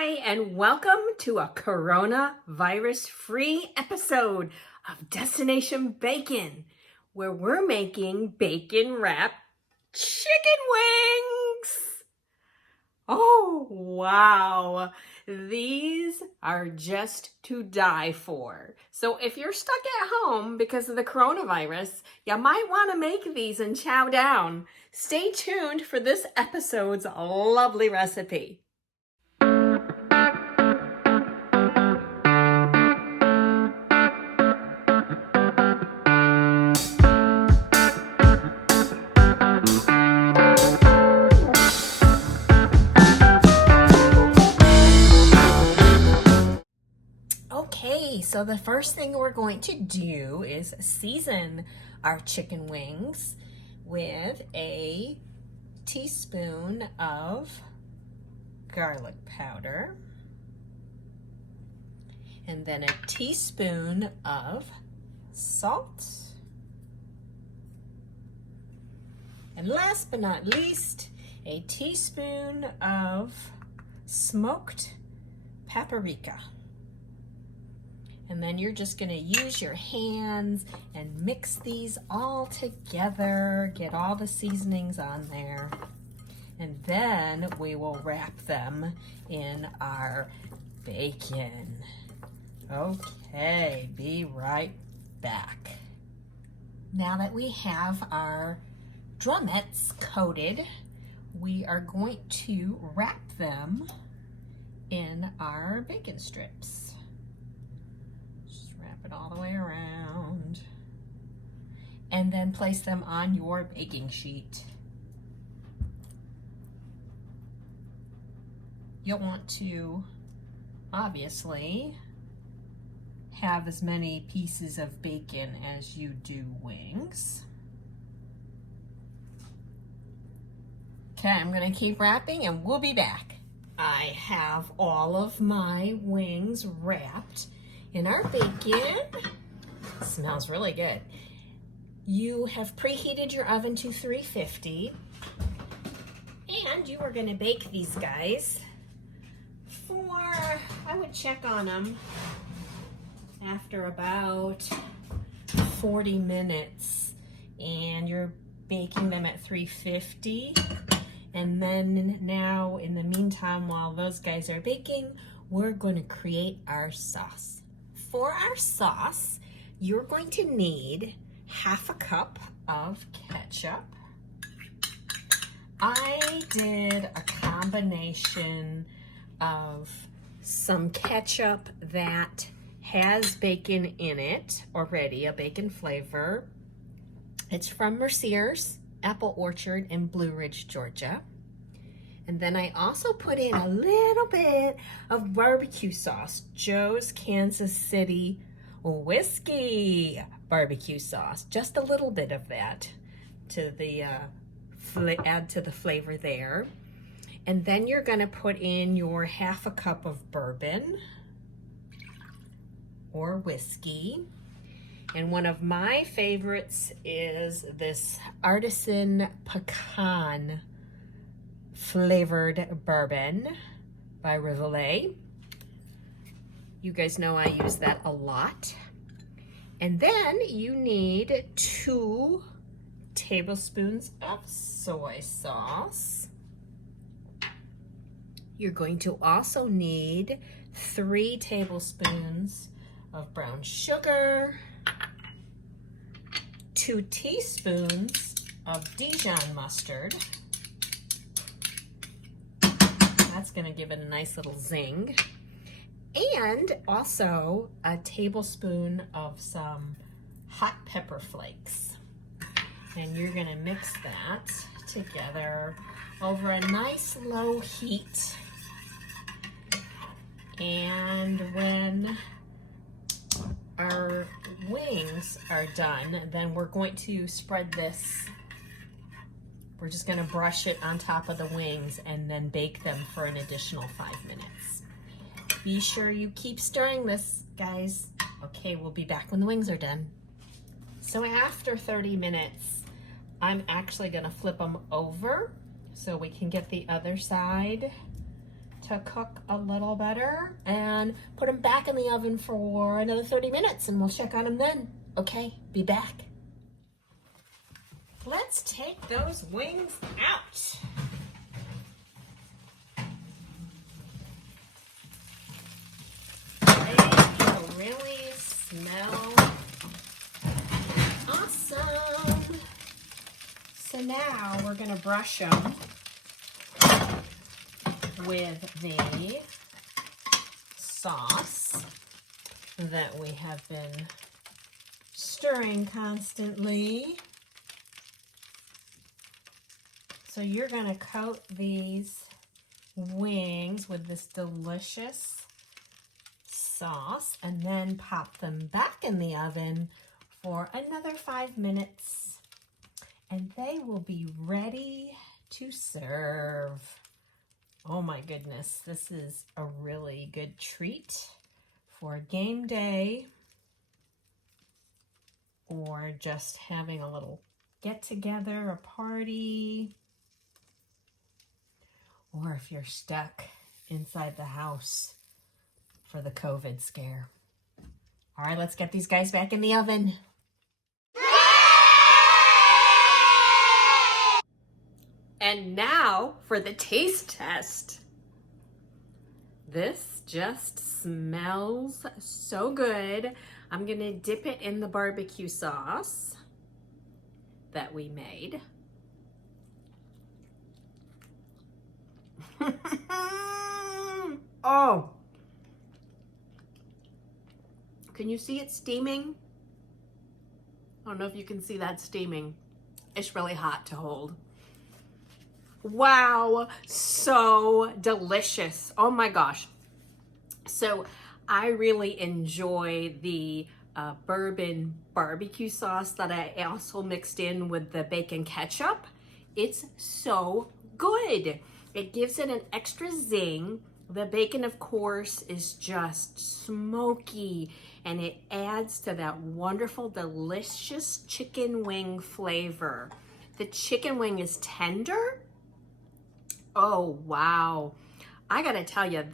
Hi, and welcome to a coronavirus-free episode of Destination Bacon, where we're making bacon-wrapped chicken wings. Oh, wow. These are just to die for. So if you're stuck at home because of the coronavirus, you might want to make these and chow down. Stay tuned for this episode's lovely recipe. Okay, so the first thing we're going to do is season our chicken wings with a teaspoon of garlic powder and then a teaspoon of salt. And last but not least, a teaspoon of smoked paprika. And then you're just gonna use your hands and mix these all together, get all the seasonings on there. And then we will wrap them in our bacon. Okay, be right back. Now that we have our drumettes coated, we are going to wrap them in our bacon strips. All the way around, and then place them on your baking sheet. You'll want to obviously have as many pieces of bacon as you do wings. Okay, I'm gonna keep wrapping and we'll be back. I have all of my wings wrapped in our bacon. Smells really good. You have preheated your oven to 350, and you are going to bake these guys for, I would check on them after about 40 minutes, and you're baking them at 350. And then now, in the meantime, while those guys are baking, we're going to create our sauce. For our sauce, you're going to need half a cup of ketchup. I did a combination of some ketchup that has bacon in it already, a bacon flavor. It's from Mercier's Apple Orchard in Blue Ridge, Georgia. And then I also put in a little bit of barbecue sauce, Joe's Kansas City whiskey barbecue sauce. Just a little bit of that to the add to the flavor there. And then you're gonna put in your half a cup of bourbon or whiskey. And one of my favorites is this artisan pecan flavored bourbon by Rivalet. You guys know I use that a lot. And then you need 2 tablespoons of soy sauce. You're going to also need 3 tablespoons of brown sugar, 2 teaspoons of Dijon mustard. That's gonna give it a nice little zing. And also a tablespoon of some hot pepper flakes. And you're gonna mix that together over a nice low heat. And when our wings are done, then we're going to spread this. We're just gonna brush it on top of the wings and then bake them for an additional 5 minutes. Be sure you keep stirring this, guys. Okay, we'll be back when the wings are done. So after 30 minutes, I'm actually gonna flip them over so we can get the other side to cook a little better and put them back in the oven for another 30 minutes and we'll check on them then. Okay, be back. Let's take those wings out. They really smell awesome. So now we're gonna brush them with the sauce that we have been stirring constantly. So you're gonna coat these wings with this delicious sauce and then pop them back in the oven for another 5 minutes and they will be ready to serve. Oh my goodness, this is a really good treat for game day or just having a little get together, a party, or if you're stuck inside the house for the COVID scare. All right, let's get these guys back in the oven. And now for the taste test. This just smells so good. I'm gonna dip it in the barbecue sauce that we made. Oh, can you see it steaming? I don't know if you can see that steaming. It's really hot to hold. Wow, so delicious. Oh my gosh. So I really enjoy the bourbon barbecue sauce that I also mixed in with the bacon ketchup. It's so good. It gives it an extra zing. The bacon, of course, is just smoky and it adds to that wonderful, delicious chicken wing flavor. The chicken wing is tender. Oh, wow. I gotta tell you,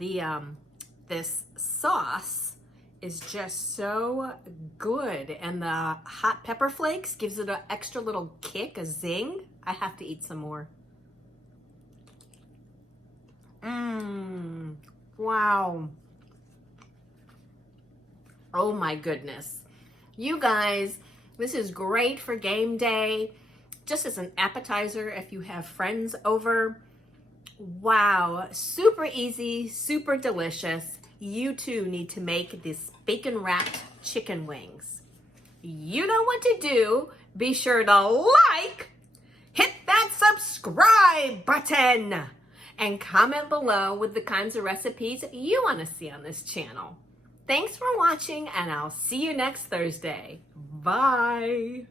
this sauce is just so good. And the hot pepper flakes gives it an extra little kick, a zing. I have to eat some more. Wow. Oh my goodness. You guys, this is great for game day. Just as an appetizer if you have friends over. Wow, super easy, super delicious. You too need to make this bacon wrapped chicken wings. You know what to do. Be sure to like, hit that subscribe button, and comment below with the kinds of recipes you want to see on this channel. Thanks for watching, and I'll see you next Thursday. Bye.